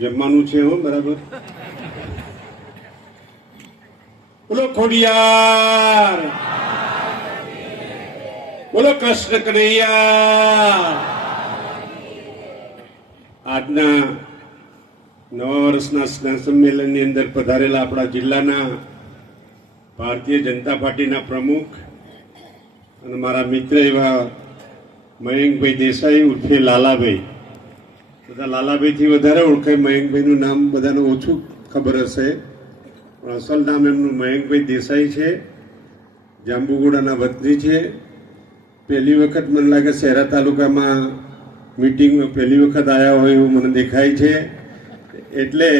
જમવાનું છે હો, બરાબર. બોલો, ખોડિયાર. બોલો કૃષ્ણ કનૈયા આજના નવા વર્ષના સ્નેહ સંમેલનની અંદર પધારેલા આપણા જિલ્લાના ભારતીય જનતા પાર્ટીના પ્રમુખ અને મારા મિત્ર એવા મયંકભાઈ દેસાઈ, ઉર્ફે લાલાભાઈ. બધા લાલાભાઈથી વધારે ઓળખાય. મયંકભાઈનું નામ બધાને ઓછું ખબર હશે. પણ અસલ નામ એમનું મયંકભાઈ દેસાઈ છે. જાંબુગોડાના વતની છે. પહેલી વખત મને લાગે શહેરા તાલુકામાં મિટિંગમાં પહેલી વખત આવ્યા હોય એવું મને દેખાય છે. એટલે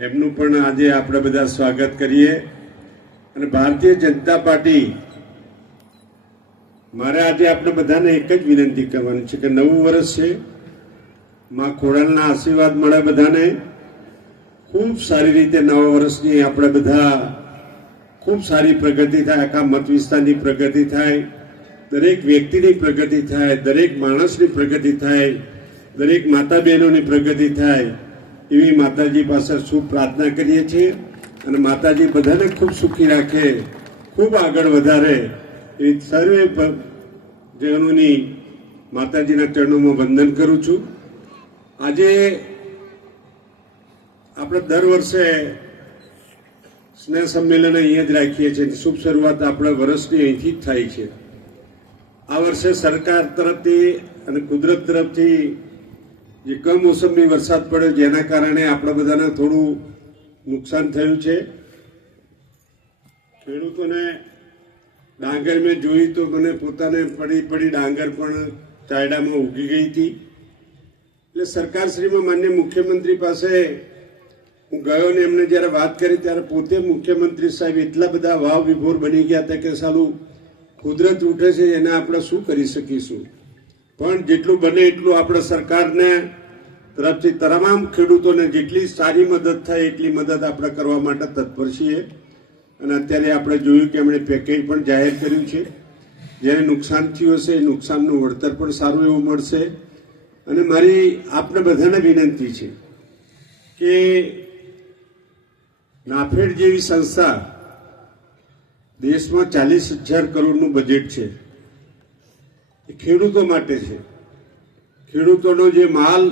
એમનું પણ આજે આપણે બધા સ્વાગત કરીએ. અને ભારતીય જનતા પાર્ટી, મારે આજે આપણે બધાને એક જ વિનંતી કરવાની છે કે નવું વર્ષ છે. માં ખોડાલના આશીર્વાદ મળે બધાને. ખૂબ સારી રીતે નવા વર્ષની આપણે બધા ખૂબ સારી પ્રગતિ થાય, આખા મત વિસ્તારની પ્રગતિ થાય. દરેક વ્યક્તિની પ્રગતિ થાય, દરેક માણસની પ્રગતિ થાય, દરેક માતા બહેનોની પ્રગતિ થાય. એવી માતાજી પાસે શુભ પ્રાર્થના કરીએ છીએ અને માતાજી બધાને ખૂબ સુખી રાખે, ખૂબ આગળ વધારે. એવી સર્વે જનોની માતાજીના ચરણોમાં વંદન કરું છું. આજે આપણે દર વર્ષે સ્નેહ સંમેલન અહીંયા જ રાખીએ છીએ શુભ શરૂઆત આપણે વર્ષની અહીંથી જ થાય છે. આ વર્ષે સરકાર તરફથી અને કુદરત તરફથી જે કમોસમી વરસાદ પડ્યો જેના કારણે આપણા બધાને થોડું નુકસાન થયું છે. ખેડૂતોને ડાંગર મેં જોઈ તો મને પોતાને પડી પડી ડાંગર પણ ચાયડામાં ઉગી ગઈ હતી. એટલે સરકારશ્રીમાં માન્ય મુખ્યમંત્રી પાસે હું ગયો ને એમને જ્યારે વાત કરી ત્યારે પોતે મુખ્યમંત્રી સાહેબ એટલા બધા વાવ વિભોર બની ગયા હતા કે સાલું કુદરત ઉઠે છે એને આપણે શું કરી શકીશું? પણ જેટલું બને એટલું આપણે સરકારને તરફથી તમામ ખેડૂતોને જેટલી સારી મદદ થાય એટલી મદદ આપણે કરવા માટે તત્પર છીએ. અને અત્યારે આપણે જોયું કે એમણે પેકેજ પણ જાહેર કર્યું છે. જેને નુકસાન થયું હશે એ નુકસાનનું વળતર પણ સારું એવું મળશે. અને મારી આપને બધાને વિનંતી છે કે નાફેડ જેવી સંસ્થા દેશમાં ચાલીસ હજાર કરોડનું બજેટ છે. એ ખેડૂતો માટે છે. ખેડૂતોનો જે માલ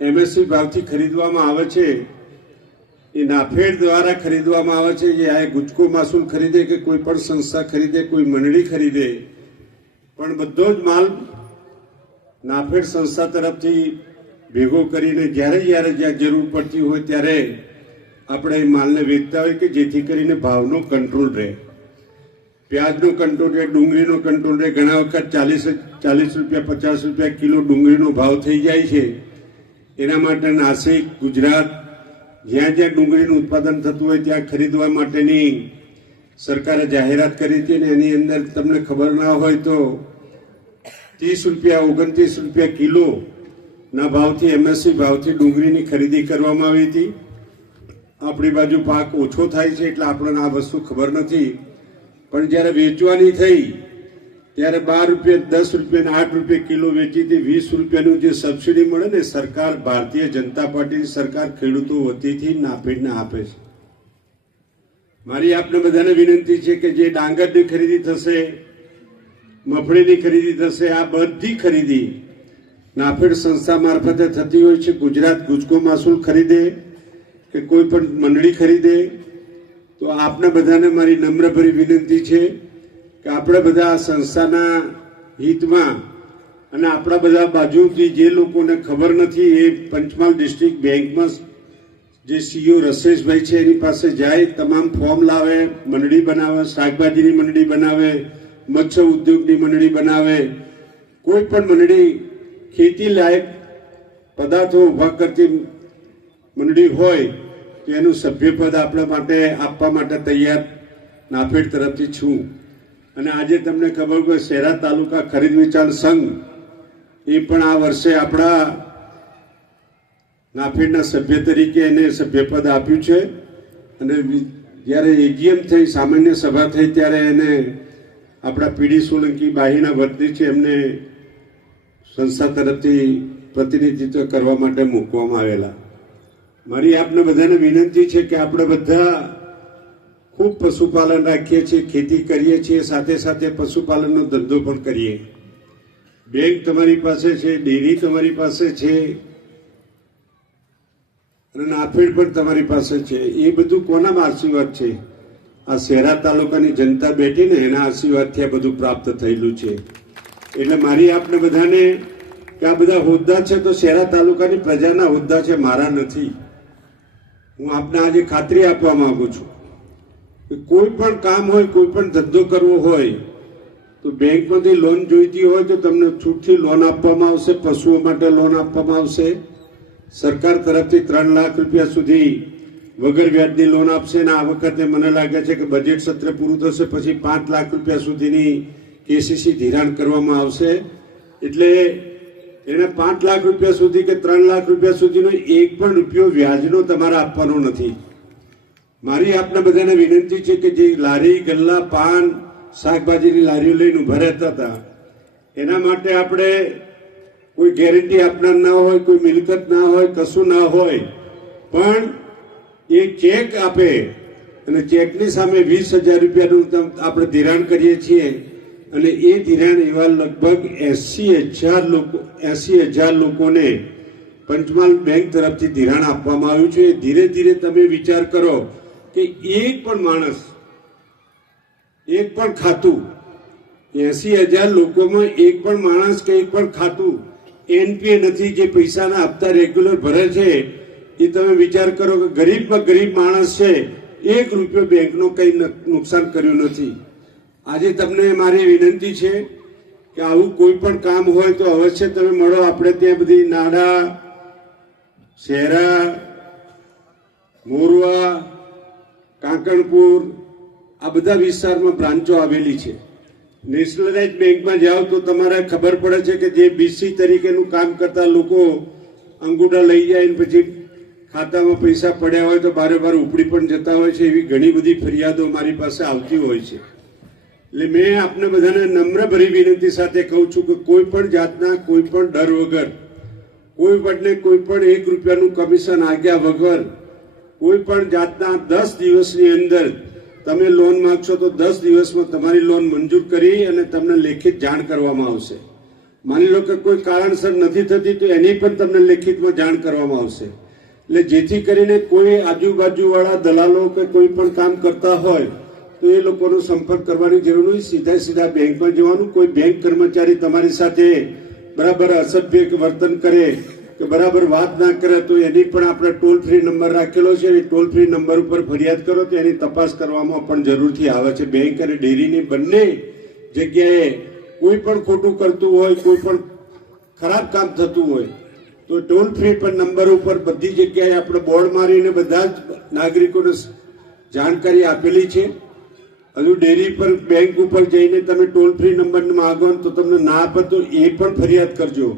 એમએસપી ભાવથી ખરીદવામાં આવે છે, એ નાફેડ દ્વારા ખરીદવામાં આવે છે જે આ ગુજકો માસૂલ ખરીદે કે કોઈ પણ સંસ્થા ખરીદે, કોઈ મંડળી ખરીદે, પણ બધો જ માલ નાફેડ સંસ્થા તરફથી ભેગો કરીને જ્યારે જ્યારે જ્યાં જરૂર પડતી હોય ત્યારે આપણે એ માલને વેચતા હોય કે જેથી કરીને ભાવનો કંટ્રોલ રહે. પ્યાજનો કંટ્રોલ રહે, ડુંગળીનો કંટ્રોલ રહે. ઘણા વખત ચાલીસ ચાલીસ રૂપિયા, પચાસ રૂપિયા કિલો ડુંગળીનો ભાવ થઈ જાય છે. એના માટે નાસિક, ગુજરાત, જ્યાં જ્યાં ડુંગળીનું ઉત્પાદન થતું હોય ત્યાં ખરીદવા માટેની સરકારે જાહેરાત કરી હતી ને એની અંદર તમને ખબર ના હોય તો ત્રીસ રૂપિયા, ઓગણત્રીસ રૂપિયા કિલો ના ભાવથી એમએસસી ભાવથી ડુંગળીની ખરીદી કરવામાં આવી હતી. આપણી બાજુ પાક ઓછો થાય છે એટલે આપણને આ વસ્તુ ખબર નથી. પણ જ્યારે વેચવાની થઈ, ત્યારે બાર રૂપિયા, દસ રૂપિયા આઠ રૂપિયા કિલો વેચી હતી. વીસ રૂપિયાનું જે સબસિડી મળે ને, સરકાર, ભારતીય જનતા પાર્ટીની સરકાર ખેડૂતો વતીથી નાફેડને આપે છે. મારી આપને બધાને વિનંતી છે કે જે ડાંગરની ખરીદી થશે મગફળીની ખરીદી થશે, આ બધી ખરીદી નાફેડ સંસ્થા મારફતે થતી હોય છે. ગુજરાત ગુજકો માસૂલ ખરીદે કે કોઈ પણ મંડળી ખરીદે? તો આપને બધાને મારી નમ્રભરી વિનંતી છે કે આપણે બધા આ સંસ્થાના હિતમાં અને આપણા બધા બાજુથી જે લોકોને ખબર નથી, એ પંચમહાલ ડિસ્ટ્રિક્ટ બેંકમાં જે સીઓ રસેશભાઈ છે, એની પાસે જાય, તમામ ફોર્મ લાવે, મંડળી બનાવે, શાકભાજીની મંડળી બનાવે મત્સ્ય ઉદ્યોગની મંડળી બનાવે. કોઈ પણ મંડળી ખેતી લાયક પદાર્થો ઊભા કરતી મંડળી હોય, તો એનું સભ્યપદ આપણા માટે આપવા માટે તૈયાર નાફેડ તરફથી છું. અને આજે તમને ખબર હોય શહેરા તાલુકા ખરીદ વેચાણ સંઘ એ પણ આ વર્ષે આપણા નાફેડના સભ્ય તરીકે એને સભ્યપદ આપ્યું છે. અને જ્યારે એજીએમ થઈ, સામાન્ય સભા થઈ, ત્યારે એને આપણા પીડી સોલંકી બાહીના વર્તી છે, એમને સંસ્થા તરફથી પ્રતિનિધિત્વ કરવા માટે મૂકવામાં આવેલા. મારી આપને બધાને વિનંતી છે કે આપણે બધા ખૂબ પશુપાલન રાખીએ છીએ, ખેતી કરીએ છીએ, સાથે સાથે પશુપાલનનો ધંધો પણ કરીએ. બેંક તમારી પાસે છે, ડેરી તમારી પાસે છે, અને નાફેડ પણ તમારી પાસે છે. એ બધું કોના આશીર્વાદ છે? આ શહેરા તાલુકાની જનતા બેઠીને એના આશીર્વાદથી આ બધું પ્રાપ્ત થયેલું છે. એટલે મારી આપને બધાને કે આ બધા હોદ્દા છે તો શહેરા તાલુકાની પ્રજાના હોદ્દા છે, મારા નથી. હું આપને આજે ખાતરી આપવા માંગુ છું કે કોઈ પણ કામ હોય, કોઈ પણ ધંધો કરવો હોય, તો બેંકમાંથી લોન જોઈતી હોય તો તમને છૂટથી લોન આપવામાં આવશે, પશુઓ માટે લોન આપવામાં આવશે. સરકાર તરફથી ત્રણ લાખ રૂપિયા સુધી વગર વ્યાજની લોન આપશે અને આ વખતે મને લાગે છે કે બજેટ સત્ર પૂરું થશે, પછી પાંચ લાખ રૂપિયા સુધીની કેસીસી ધિરાણ કરવામાં આવશે. એટલે એને પાંચ લાખ રૂપિયા સુધી કે ત્રણ લાખ રૂપિયા સુધીનો એક પણ રૂપિયો વ્યાજનો તમારે આપવાનો નથી. મારી આપના બધાને વિનંતી છે કે જે લારી, ગલ્લા, પાન, શાકભાજીની લારીઓ લઈને ઊભા રહેતા હતા, એના માટે આપણે કોઈ ગેરંટી આપનાર ના હોય, કોઈ મિલકત ના હોય, કશું ના હોય, પણ એ ચેક આપે અને ચેકની સામે વીસ હજાર રૂપિયાનું આપણે ધિરાણ કરીએ છીએ. અને એ ધિરાણ એવા લગભગ એસી હજાર લોકો એસી હજાર લોકોને પંચમહાલ બેંક તરફથી ધિરાણ આપવામાં આવ્યું છે. ધીરે ધીરે તમે વિચાર કરો કે એક પણ માણસ, એક પણ ખાતું એસી હજાર લોકોમાં એક પણ માણસ કે એક પણ ખાતું, એનપીએ નથી, જે પૈસાના હપ્તા રેગ્યુલર ભરે છે એ તમે વિચાર કરો કે ગરીબમાં ગરીબ માણસ છે, એક રૂપિયો બેંકનો કંઈ નુકસાન કર્યું નથી. આજે તમને મારી વિનંતી છે કે આવું કોઈ પણ કામ હોય તો અવશ્ય તમે મળો. આપણે ત્યાં બધી નાડા શહેરા મોરવા, કાંકણપુર, આ બધા વિસ્તારમાં બ્રાન્ચો આવેલી છે. નેશનલાઇઝ બેંકમાં જાઓ તો તમારે ખબર પડે છે કે જે બીસી તરીકેનું કામ કરતા લોકો અંગૂઠા લઈ જાય પછી ખાતામાં પૈસા પડ્યા હોય તો બારે બાર ઉપડી પણ જતા હોય છે, એવી ઘણી બધી ફરિયાદો મારી પાસે આવતી હોય છે. એટલે મેં આપને બધાને નમ્ર ભરી વિનંતી સાથે કહું છું કે કોઈ પણ જાતના, કોઈ પણ ડર વગર, કોઈ પણને કોઈ પણ એક રૂપિયાનું કમિશન આગ્યા વગર, કોઈ પણ જાતના દસ દિવસની અંદર તમે લોન માંગશો તો દસ દિવસમાં તમારી લોન મંજૂર કરી અને તમને લેખિત જાણ કરવામાં આવશે. માની લો કે કોઈ કારણસર નથી થતી, તો એની પણ તમને લેખિતમાં જાણ કરવામાં આવશે. એટલે જેથી કરીને કોઈ આજુબાજુવાળા દલાલો કે કોઈ પણ કામ કરતા હોય, તો એ લોકોનો સંપર્ક કરવાની જરૂર નહીં સીધા સીધા બેંકમાં જવાનું. કોઈ બેંક કર્મચારી તમારી સાથે બરાબર અસભ્ય વર્તન કરે, કે બરાબર વાત ના કરે, તો એની પણ આપણે ટોલ ફ્રી નંબર રાખેલો છે. એ ટોલ ફ્રી નંબર ઉપર ફરિયાદ કરો તો એની તપાસ કરવામાં પણ જરૂરથી આવે છે. બેંક અને ડેરીની બંને જગ્યાએ કોઈ પણ ખોટું કરતું હોય, કોઈ પણ ખરાબ કામ થતું હોય તો ટોલ ફ્રી પર નંબર ઉપર બધી જગ્યાએ આપણે બોર્ડ મારીને બધા જ નાગરિકોને જાણકારી આપેલી છે. હજુ ડેરી પર બેંક ઉપર જઈને તમે ટોલ ફ્રી નંબર માંગો તો તમને ના આપે એ પણ ફરિયાદ કરજો.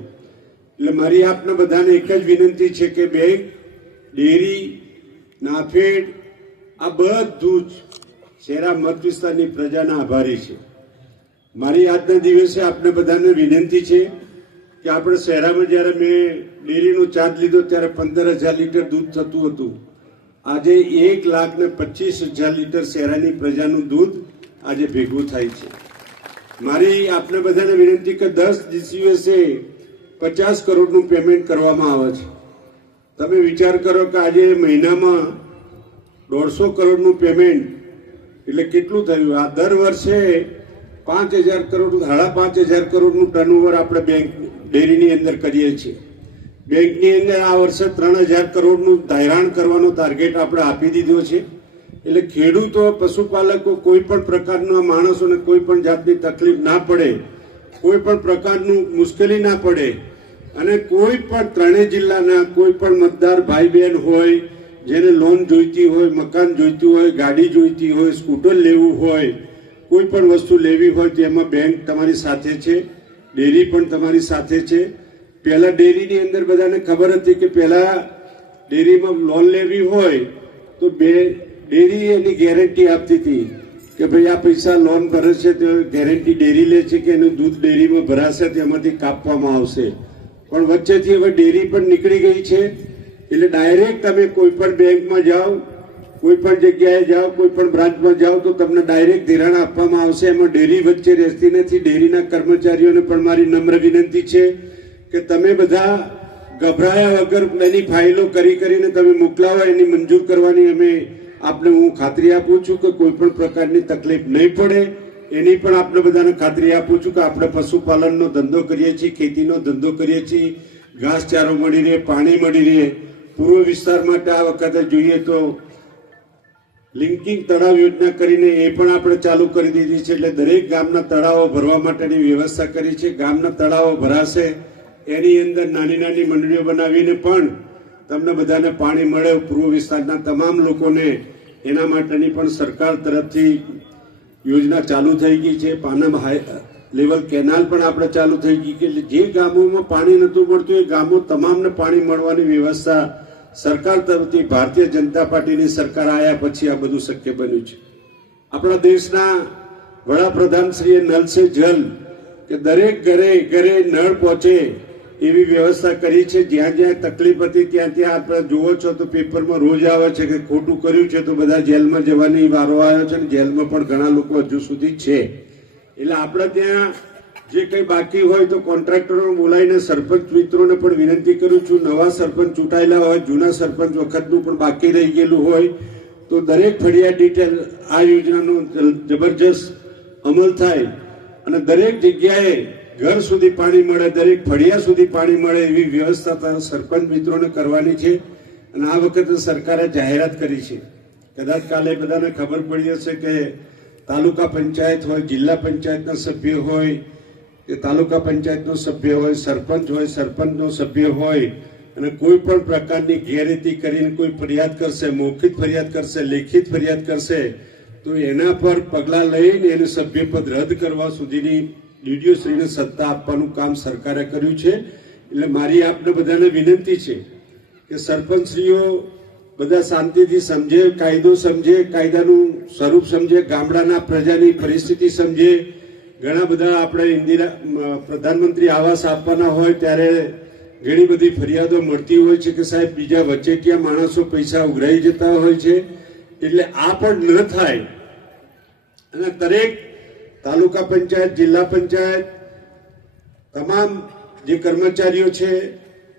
એટલે મારી આપને બધાને એક જ વિનંતી છે કે બેંક ડેરી, નાફેડ, આ બધું જ શેરા મત વિસ્તારની પ્રજાના આભારી છે. મારી આજના દિવસે આપને બધાને વિનંતી છે કે આપણે શહેરામાં જ્યારે મેં ડેરીનો ચાર્જ લીધો ત્યારે પંદર હજાર લીટર દૂધ થતું હતું. આજે એક લાખ ને પચીસ હજાર લીટર શહેરાની પ્રજાનું દૂધ આજે ભેગું થાય છે. મારી આપને બધાને વિનંતી કે દસ દિવસે પચાસ કરોડનું પેમેન્ટ કરવામાં આવે છે. તમે વિચાર કરો કે આજે મહિનામાં દોઢસો કરોડનું પેમેન્ટ એટલે કેટલું થયું? આ દર વર્ષે પાંચ હજાર કરોડ, સાડા પાંચ હજાર કરોડનું ટર્નઓવર આપણે બેંક ડેરીની અંદર કરીએ છીએ. બેંકની અંદર આ વર્ષે ત્રણ હજાર કરોડનું ધારાણ કરવાનો ટાર્ગેટ આપણે આપી દીધો છે. એટલે ખેડૂતો, પશુપાલકો કોઈ પણ પ્રકારના માણસોને કોઈ પણ જાતની તકલીફ ના પડે, કોઈ પણ પ્રકારનું મુશ્કેલી ના પડે અને કોઈ પણ ત્રણેય જિલ્લાના કોઈ પણ મતદાર ભાઈ બહેન હોય, જેને લોન જોઈતી હોય, મકાન જોઈતું હોય, ગાડી જોઈતી હોય સ્કૂટર લેવું હોય, કોઈ પણ વસ્તુ લેવી હોય તો એમાં બેંક તમારી સાથે છે ડેરી પણ તમારી સાથે છે. પહેલા ડેરીની અંદર બધાને ખબર હતી કે પહેલા ડેરીમાં લોન લેવી હોય તો બે ડેરી એની ગેરંટી આપતી હતી કે ભાઈ આ પૈસા લોન ભરે છે તો ગેરંટી ડેરી લે છે કે એનું દૂધ ડેરીમાં ભરાશે તેમાંથી કાપવામાં આવશે. પણ વચ્ચેથી હવે ડેરી પણ નીકળી ગઈ છે. એટલે ડાયરેક્ટ તમે કોઈ પણ બેંકમાં જાઓ, કોઈ પણ જગ્યાએ જાઓ, કોઈ પણ બ્રાન્ચમાં જાઓ તો તમને ડાયરેક્ટ ધિરાણ આપવામાં આવશે. એમાં ડેરી વચ્ચે રહેતી નથી. ડેરીના કર્મચારીઓને પણ મારી નમ્ર વિનંતી છે. કે તમે બધા ગભરાયા વગર એની ફાઇલો કરી કરીને તમે મોકલાવો, એની મંજૂર કરવાની અમે આપને હું ખાતરી આપું છું કે કોઈ પણ પ્રકારની તકલીફ નહીં પડે. એની પણ આપણે બધાને ખાતરી આપું છું કે આપણે પશુપાલનનો ધંધો કરીએ છીએ, ખેતીનો ધંધો કરીએ છીએ, ઘાસચારો મળી રહે, પાણી મળી રહે. પૂર્વ વિસ્તાર માટે આ વખતે જોઈએ તો લિંકિંગ તળાવ યોજના કરીને એ પણ આપણે ચાલુ કરી દીધી છે, એટલે દરેક ગામના તળાવો ભરવા માટેની વ્યવસ્થા કરી છે. ગામના તળાવો ભરાશે. એની અંદર નાની નાની મંડળીઓ બનાવીને પણ તમને બધાને પાણી મળે પૂર્વ વિસ્તારના તમામ લોકોને. એના માટેની પણ સરકાર તરફથી યોજના ચાલુ થઈ ગઈ છે. પાનમ હાઈ લેવલ કેનાલ પણ આપણે ચાલુ થઈ ગઈ કે જે ગામોમાં પાણી નહોતું મળતું, એ ગામો તમામને પાણી મળવાની વ્યવસ્થા સરકાર તરફથી ભારતીય જનતા પાર્ટીની સરકાર આવ્યા પછી આ બધું શક્ય બન્યું છે. આપણા દેશના વડાપ્રધાન શ્રીએ નલ સે જલ કે દરેક ઘરે ઘરે નળ પહોંચે એવી વ્યવસ્થા કરી છે, જ્યાં જ્યાં તકલીફ હતી ત્યાં ત્યાં આપણે જુઓ છો તો પેપરમાં રોજ આવે છે કે ખોટું કર્યું છે તો બધા જેલમાં જવાની વારો આવ્યો છે ને જેલમાં પણ ઘણા લોકો હજુ સુધી છે. એટલે આપણે ત્યાં જે કંઈ બાકી હોય તો કોન્ટ્રાક્ટરો બોલાવીને સરપંચ મિત્રોને પણ વિનંતી કરું છું. નવા સરપંચ ચૂંટાયેલા હોય, જૂના સરપંચ વખતનું પણ બાકી રહી ગયેલું હોય, તો દરેક ફળિયા ડિટેલ આ યોજનાનો જબરજસ્ત અમલ થાય અને દરેક જગ્યાએ ઘર સુધી પાણી મળે, દરેક ફળિયા સુધી પાણી મળે એવી વ્યવસ્થા સરપંચ મિત્રોને કરવાની છે અને આ વખતે સરકારે જાહેરાત કરી છે. કદાચ કાલે બધાને ખબર પડી હશે કે તાલુકા પંચાયત હોય, જિલ્લા પંચાયતના સભ્ય હોય, કે તાલુકા પંચાયતનો સભ્ય હોય, સરપંચ હોય, સરપંચનો સભ્ય હોય, અને કોઈ પણ પ્રકારની ગેરરીતિ કરીને કોઈ ફરિયાદ કરશે, મૌખિક ફરિયાદ કરશે, લેખિત ફરિયાદ કરશે, તો એના પર પગલાં લઈને એને સભ્યપદ રદ કરવા સુધીની ડીડીઓ શ્રીને સત્તા આપવાનું કામ સરકારે કર્યું છે. એટલે મારી આપને બધાને વિનંતી છે કે સરપંચશ્રીઓ બધા શાંતિથી સમજે, કાયદો સમજે, કાયદાનું સ્વરૂપ સમજે, ગામડાના પ્રજાની પરિસ્થિતિ સમજે. ઘણા બધા આપણે ઇન્દિરા પ્રધાનમંત્રી આવાસ આપવાના હોય ત્યારે ઘણી બધી ફરિયાદો મળતી હોય છે કે સાહેબ, બીજા વચેટિયા માણસો પૈસા ઉઘરાઈ જતા હોય છે. એટલે આ પણ ન થાય. અને દરેક તાલુકા પંચાયત, જિલ્લા પંચાયત, તમામ જે કર્મચારીઓ છે,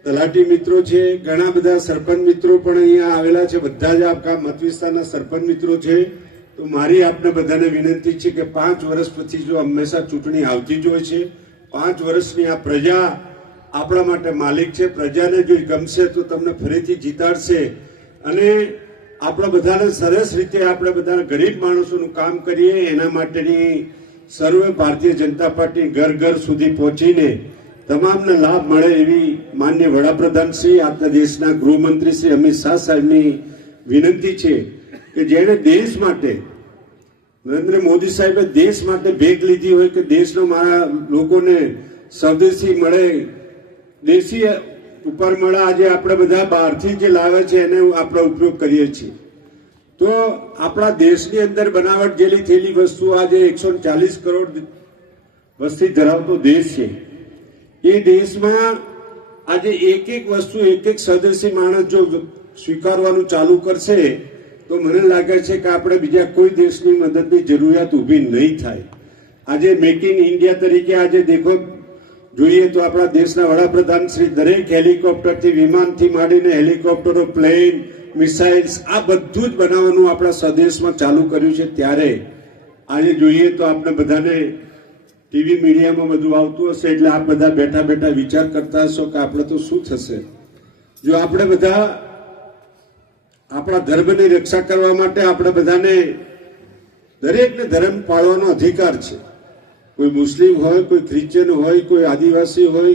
તલાટી મિત્રો છે, ઘણા બધા સરપંચ મિત્રો પણ અહીંયા આવેલા છે, બધા જ આપણા મત વિસ્તારના સરપંચ મિત્રો છે. તો મારી આપને બધાને વિનંતી છે કે પાંચ વર્ષ પછી જો હંમેશા ચૂંટણી આવતી જ હોય છે, પાંચ વર્ષની આ પ્રજા આપણા માટે માલિક છે. પ્રજાને જો ગમશે તો તમને ફરીથી જીતાડશે. અને આપણા બધાને સરસ રીતે આપણે બધા ગરીબ માણસોનું કામ કરીએ, એના માટેની સર્વે ભારતીય જનતા પાર્ટી ઘર ઘર સુધી પહોંચીને તમામને લાભ મળે એવી માન્ય વડાપ્રધાન શ્રી આપણા દેશના ગૃહમંત્રી શ્રી અમિત શાહ સાહેબની વિનંતી છે કે જેણે દેશ માટે, નરેન્દ્ર મોદી સાહેબે દેશ માટે ભેગ લીધી હોય કે દેશનો મારા લોકોને સ્વદેશી મળે, દેશી ઉપર મળે આજે આપણે બધા બહારથી જે લાવે છે એને આપણે ઉપયોગ કરીએ છીએ. તો આપણા દેશની અંદર બનાવટ જેલી થયેલી વસ્તુ આજે એકસો ચાલીસ કરોડ વસ્તી ધરાવતો દેશ છે. એ દેશમાં આજે એક એક વસ્તુ, એક એક સ્વદેશી માણસ જો સ્વીકારવાનું ચાલુ કરશે, તો મને લાગે છે કે આપણે બીજા કોઈ દેશની મદદની જરૂરિયાત ઊભી નહીં થાય. આજે મેક ઇન ઇન્ડિયા તરીકે આજે દેખો, જોઈએ તો આપણા દેશના વડાપ્રધાન શ્રી દરેક હેલિકોપ્ટરથી વિમાનથી માંડીને હેલિકોપ્ટરો, પ્લેન મિસાઇલ્સ આ બધું જ બનાવવાનું આપણા સ્વદેશમાં ચાલુ કર્યું છે. ત્યારે આજે જોઈએ તો આપણે બધાને ટીવી મીડિયામાં બધું આવતું હશે એટલે આપ બધા બેઠા બેઠા વિચાર કરતા હશો કે આપણે તો શું થશે. જો આપણે બધા આપણા ધર્મની રક્ષા કરવા માટે આપણે બધાને દરેકને ધર્મ પાળવાનો અધિકાર છે. કોઈ મુસ્લિમ હોય, કોઈ ક્રિશ્ચિયન હોય, કોઈ આદિવાસી હોય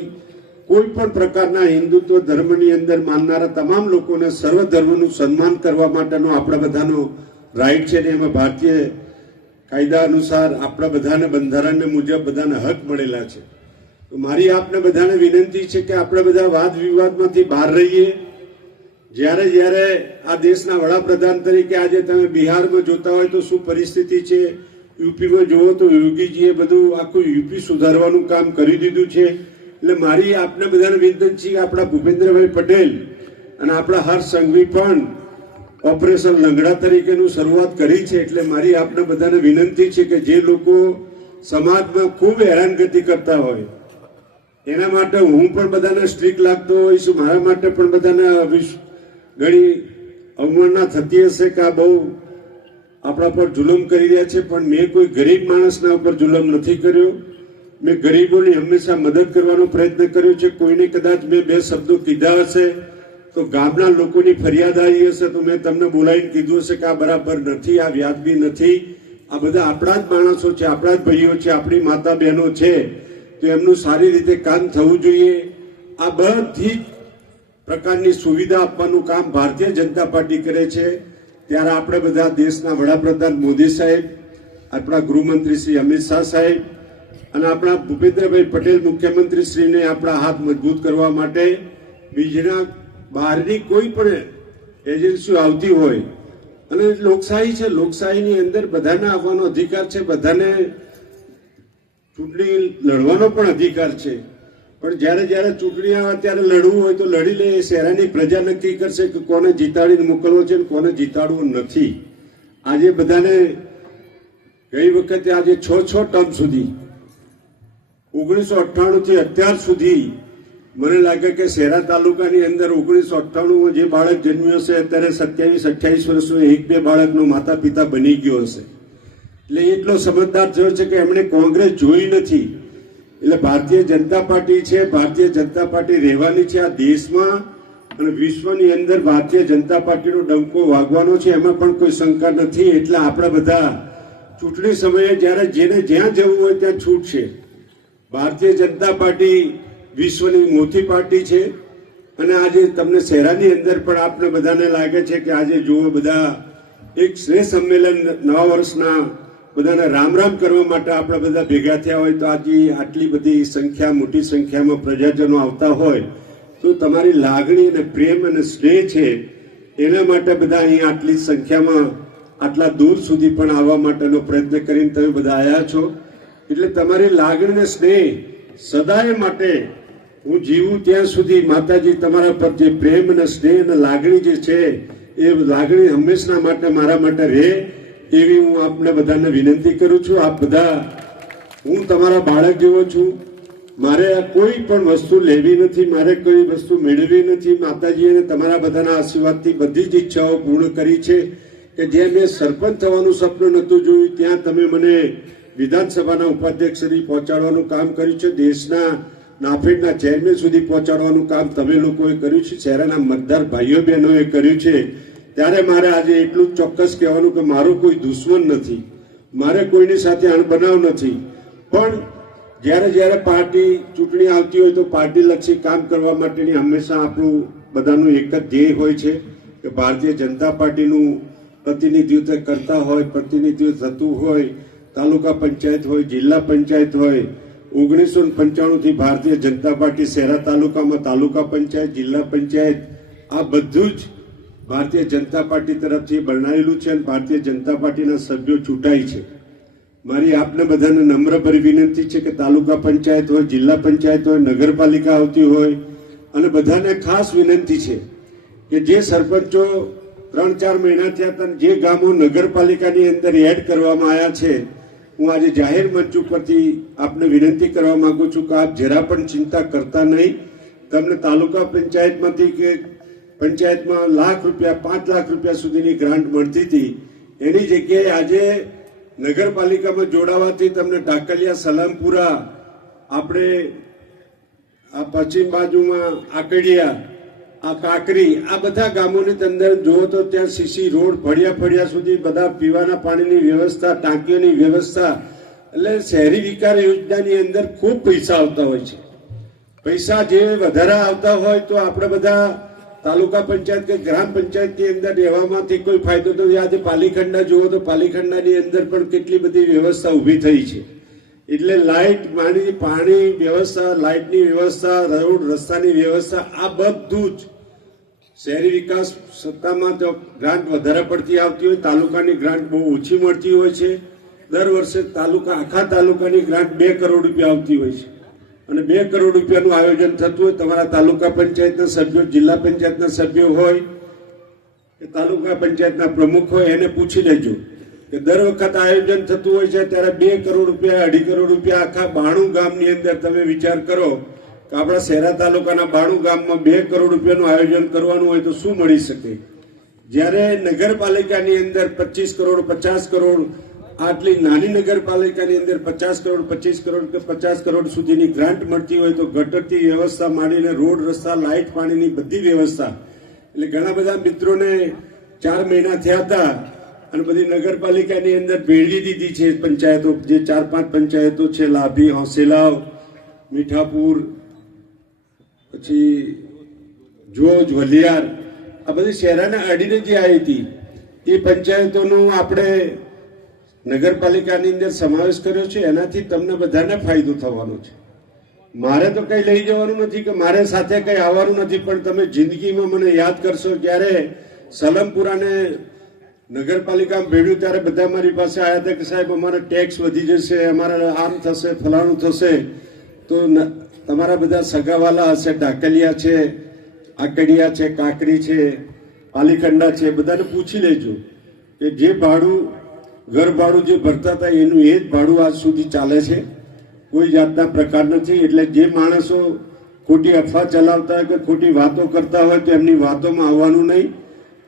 કોઈ પણ પ્રકારના હિન્દુત્વ ધર્મની અંદર માનનારા તમામ લોકોને સર્વ ધર્મનું સન્માન કરવા માટેનો આપણા બધાનો રાઈટ છે ને એમાં ભારતીય કાયદા અનુસાર આપણા બધાને બંધારણને મુજબ બધાને હક મળેલા છે. તો મારી આપને બધાને વિનંતી છે કે આપણે બધા વાદ વિવાદમાંથી બહાર રહીએ. જ્યારે જ્યારે આ દેશના વડાપ્રધાન તરીકે આજે તમે બિહારમાં જોતા હોય તો શું પરિસ્થિતિ છે? યુપીમાં જુઓ તો યોગીજીએ બધું આખું યુપી સુધારવાનું કામ કરી દીધું છે. એટલે મારી આપને બધાને વિનંતી છે કે આપણા ભૂપેન્દ્રભાઈ પટેલ અને આપણા હર્ષ સંઘવી પણ ઓપરેશન લંગડા તરીકેનું શરૂઆત કરી છે એટલે મારી આપને બધાને વિનંતી છે કે જે લોકો સમાજમાં ખૂબ હેરાનગતિ કરતા હોય, એના માટે હું પણ બધાને સ્ટ્રીક લાગતો હોઈશ મારા માટે પણ બધાને ઘણી અવમાનના થતી હશે કે આ બહુ આપણા પર જુલમ કરી રહ્યા છે, પણ મેં કોઈ ગરીબ માણસના ઉપર જુલમ નથી કર્યો. મેં ગરીબોની હંમેશા મદદ કરવાનો પ્રયત્ન કર્યો છે. કોઈને કદાચ મેં બે શબ્દો કીધા હશે, તો ગામના લોકોની ફરિયાદ આવી હશે, તો મેં તમને બોલાવીને કીધું હશે કે આ બરાબર નથી, આ વ્યાજબી નથી. આ બધા આપણા જ માણસો છે, આપણા જ ભાઈઓ છે, આપણી માતા બહેનો છે. તો એમનું સારી રીતે કામ થવું જોઈએ. આ બધી પ્રકારની સુવિધા આપવાનું કામ ભારતીય જનતા પાર્ટી કરે છે. ત્યારે આપણે બધા દેશના વડાપ્રધાન મોદી સાહેબ, આપણા ગૃહમંત્રી શ્રી અમિત શાહ સાહેબ અને આપણા ભૂપેન્દ્રભાઈ પટેલ મુખ્યમંત્રી શ્રીને આપણા હાથ મજબૂત કરવા માટે બીજના બહારની કોઈ પણ એજન્સીઓ આવતી હોય. અને લોકશાહી છે, લોકશાહીની અંદર બધાને આવવાનો અધિકાર છે, બધાને ચૂંટણી લડવાનો પણ અધિકાર છે. પણ જ્યારે જ્યારે ચૂંટણી આવે ત્યારે લડવું હોય તો લડી લે શહેરાની પ્રજા નક્કી કરશે કે કોને જીતાડીને મોકલવો છે અને કોને જીતાડવું નથી. આજે બધાને ગઈ વખતે આજે છ છ ટર્મ સુધી ઓગણીસો અઠ્ઠાણુંથી અત્યાર સુધી મને લાગે કે શહેરા તાલુકાની અંદર ઓગણીસો અઠ્ઠાણુંમાં જે બાળક જન્મ્યો હશે અત્યારે સત્યાવીસ, અઠ્યાવીસ વર્ષનો એક બે બાળકનો માતા પિતા બની ગયો હશે. એટલે એટલો સમજદાર થયો છે કે એમણે કોંગ્રેસ જોઈ નથી. એટલે ભારતીય જનતા પાર્ટી છે, ભારતીય જનતા પાર્ટી રહેવાની છે આ દેશમાં અને વિશ્વની અંદર ભારતીય જનતા પાર્ટીનો ડંકો વાગવાનો છે, એમાં પણ કોઈ શંકા નથી. એટલે આપણે બધા ચૂંટણી સમયે જ્યારે જેને જ્યાં જવું હોય ત્યાં છૂટ છે ભારતીય જનતા પાર્ટી વિશ્વની મોટી પાર્ટી છે. અને આજે તમને શહેરાની અંદર પણ આપને બધાને લાગે છે કે આજે જુઓ બધા એક સ્નેહ સંમેલન નવા વર્ષના બધાને રામ રામ કરવા માટે આપણે બધા ભેગા થયા હોય તો આજે આટલી બધી સંખ્યા, મોટી સંખ્યામાં પ્રજાજનો આવતા હોય તો તમારી લાગણી અને પ્રેમ અને સ્નેહ છે એના માટે બધા અહીંયા આટલી સંખ્યામાં આટલા દૂર સુધી પણ આવવા માટેનો પ્રયત્ન કરીને તમે બધા આવ્યા છો. એટલે તમારી લાગણીને સ્નેહ સદાય માટે હું જીવું ત્યાં સુધી માતાજી તમારા પર જે પ્રેમ અને સ્નેહ અને લાગણી જે છે, એ લાગણી હંમેશના માટે મારા માટે રહે એવી હું આપને બધાને વિનંતી કરું છું. આપ બધા, હું તમારા બાળક જેવો છું. મારે કોઈ પણ વસ્તુ લેવી નથી, મારે કોઈ વસ્તુ મેળવી નથી. માતાજીએ તમારા બધાના આશીર્વાદથી બધી જ ઈચ્છાઓ પૂર્ણ કરી છે કે જ્યાં મેં સરપંચ થવાનું સપનું નહોતું જોયું, ત્યાં તમે મને વિધાનસભાના ઉપાધ્યક્ષ સુધી પહોંચાડવાનું કામ કર્યું છે. દેશના નાફેડના ચેરમેન સુધી પહોંચાડવાનું કામ તમે લોકોએ કર્યું છે. શહેરના મતદાર ભાઈઓ બહેનોએ કર્યું છે. ત્યારે મારે આજે એટલું ચોક્કસ કહેવાનું કે મારો કોઈ દુશ્મન નથી. મારે કોઈની સાથે અણબનાવ નથી. પણ જ્યારે જ્યારે પાર્ટી ચૂંટણી આવતી હોય તો પાર્ટીલક્ષી કામ કરવા માટેની હંમેશા આપણું બધાનું એક જ ધ્યેય હોય છે કે ભારતીય જનતા પાર્ટીનું પ્રતિનિધિત્વ કરતા હોય, પ્રતિનિધિત્વ થતું હોય તાલુકા પંચાયત હોય, જિલ્લા પંચાયત હોય, ઓગણીસો પંચાણુંથી ભારતીય જનતા પાર્ટી શહેરા તાલુકામાં તાલુકા પંચાયત, જિલ્લા પંચાયત, આ બધું જ ભારતીય જનતા પાર્ટી તરફથી બનાવેલું છે અને ભારતીય જનતા પાર્ટીના સભ્યો ચૂંટાય છે. મારી આપને બધાને નમ્રભરી વિનંતી છે કે તાલુકા પંચાયત હોય, જિલ્લા પંચાયત હોય, નગરપાલિકા આવતી હોય, અને બધાને ખાસ વિનંતી છે કે જે સરપંચો ત્રણ ચાર મહિના થયા જે ગામો નગરપાલિકાની અંદર એડ કરવામાં આવ્યા છે હું આજે જાહેર મંચ ઉપરથી આપને વિનંતી કરવા માંગુ છું કે આપ જરા પણ ચિંતા કરતા નહીં. તમને તાલુકા પંચાયતમાંથી કે પંચાયતમાં લાખ રૂપિયા, પાંચ લાખ રૂપિયા સુધીની ગ્રાન્ટ મળતી હતી. એની જગ્યાએ આજે નગરપાલિકામાં જોડાવાથી તમને ઢાકલિયા, સલામપુરા, આપણે આ પશ્ચિમ બાજુમાં આકડિયા આ કાકરી, આ બધા ગામોની અંદર જુઓ તો ત્યાં સીસી રોડ ફળિયા ફળિયા સુધી બધા પીવાના પાણીની વ્યવસ્થા, ટાંકીઓની વ્યવસ્થા. એટલે શહેરી વિકાસ યોજનાની અંદર ખૂબ પૈસા આવતા હોય છે. પૈસા જે વધારા આવતા હોય તો આપણે બધા તાલુકા પંચાયત કે ગ્રામ પંચાયતની અંદર રહેવામાંથી કોઈ ફાયદો નથી આજે પાલીખંડા જુઓ તો પાલીખંડાની અંદર પણ કેટલી બધી વ્યવસ્થા ઊભી થઈ છે. એટલે લાઇટ, પાણી પાણી વ્યવસ્થા, લાઇટની વ્યવસ્થા, રોડ, રસ્તાની વ્યવસ્થા, આ બધું જ શહેરી વિકાસ સત્તામાં તો ગ્રાન્ટ વધારે પડતી આવતી હોય, તાલુકાની ગ્રાન્ટ બહુ ઓછી મળતી હોય છે. દર વર્ષે તાલુકા, આખા તાલુકાની ગ્રાન્ટ બે કરોડ રૂપિયા આવતી હોય છે. અને બે કરોડ રૂપિયાનું આયોજન થતું હોય, તમારા તાલુકા પંચાયતના સભ્યો, જિલ્લા પંચાયતના સભ્યો હોય, કે તાલુકા પંચાયતના પ્રમુખ હોય, એને પૂછી લેજો. કે દર વખત આયોજન થતું હોય છે, ત્યારે બે કરોડ રૂપિયા, અઢી કરોડ રૂપિયા આખા બાણું ગામની અંદર તમે વિચાર કરો કે આપણા શહેરા તાલુકાના બાણું ગામમાં બે કરોડ રૂપિયાનું આયોજન કરવાનું હોય તો શું મળી શકે? જ્યારે નગરપાલિકાની અંદર પચીસ કરોડ, પચાસ કરોડ, આટલી નાની નગરપાલિકાની અંદર પચાસ કરોડ, પચીસ કરોડ કે પચાસ કરોડ સુધીની ગ્રાન્ટ મળતી હોય તો ગટરથી વ્યવસ્થા માંડીને રોડ, રસ્તા, લાઇટ, પાણીની બધી વ્યવસ્થા. એટલે ઘણા બધા મિત્રોને ચાર મહિના થયા હતા અને બધી નગરપાલિકાની અંદર ભેળવી દીધી છે પંચાયતો, જે ચાર પાંચ પંચાયતો છે, લાભી, હોંસેલાવ, મીઠાપુર, પછી જોજ, વલિયાર, આ બધી શહેરાને અડીને જે આવી હતી, એ પંચાયતોનું આપણે નગરપાલિકાની અંદર સમાવેશ કર્યો છે, એનાથી તમને બધાને ફાયદો થવાનો છે. મારે તો કંઈ લઈ જવાનું નથી કે મારે સાથે કંઈ આવવાનું નથી, પણ તમે જિંદગીમાં મને યાદ કરશો, જ્યારે સલમપુરાને નગરપાલિકામાં ભેળ્યું ત્યારે બધા મારી પાસે આવ્યા હતા કે સાહેબ, અમારા ટેક્સ વધી જશે, અમારા આમ થશે, ફલાણું થશે. તો તમારા બધા સગાવાલા હશે ડાકલિયા છે, આકડિયા છે કાકડી છે, પાલીકંડા છે, બધાને પૂછી લેજો કે જે ભાડું, ઘર ભાડું જે ભરતા હતા, એનું એ જ ભાડું આજ સુધી ચાલે છે. કોઈ જાતના પ્રકાર નથી, એટલે જે માણસો ખોટી અફવા ચલાવતા હોય કે ખોટી વાતો કરતા હોય તો એમની વાતોમાં આવવાનું નહીં.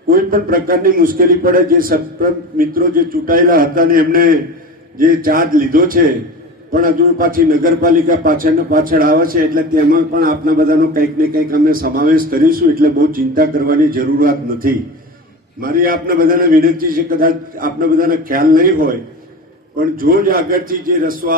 કોઈ પણ પ્રકારની મુશ્કેલી પડે, જે સત્પર મિત્રો જે ચૂંટાયેલા હતા ને એમને જે ચાર્જ લીધો છે, પણ હજુ પાછી નગરપાલિકા પાછળ પાછળ આવે છે, એટલે તેમાં પણ આપણા બધાનો કંઈક ને કંઈક અમે સમાવેશ કરીશું, એટલે બહુ ચિંતા કરવાની જરૂરિયાત નથી. મારી આપના બધાને વિનંતી છે, કદાચ આપના બધાને ખ્યાલ નહીં હોય, પણ જો જ આગળથી જે રસ્તો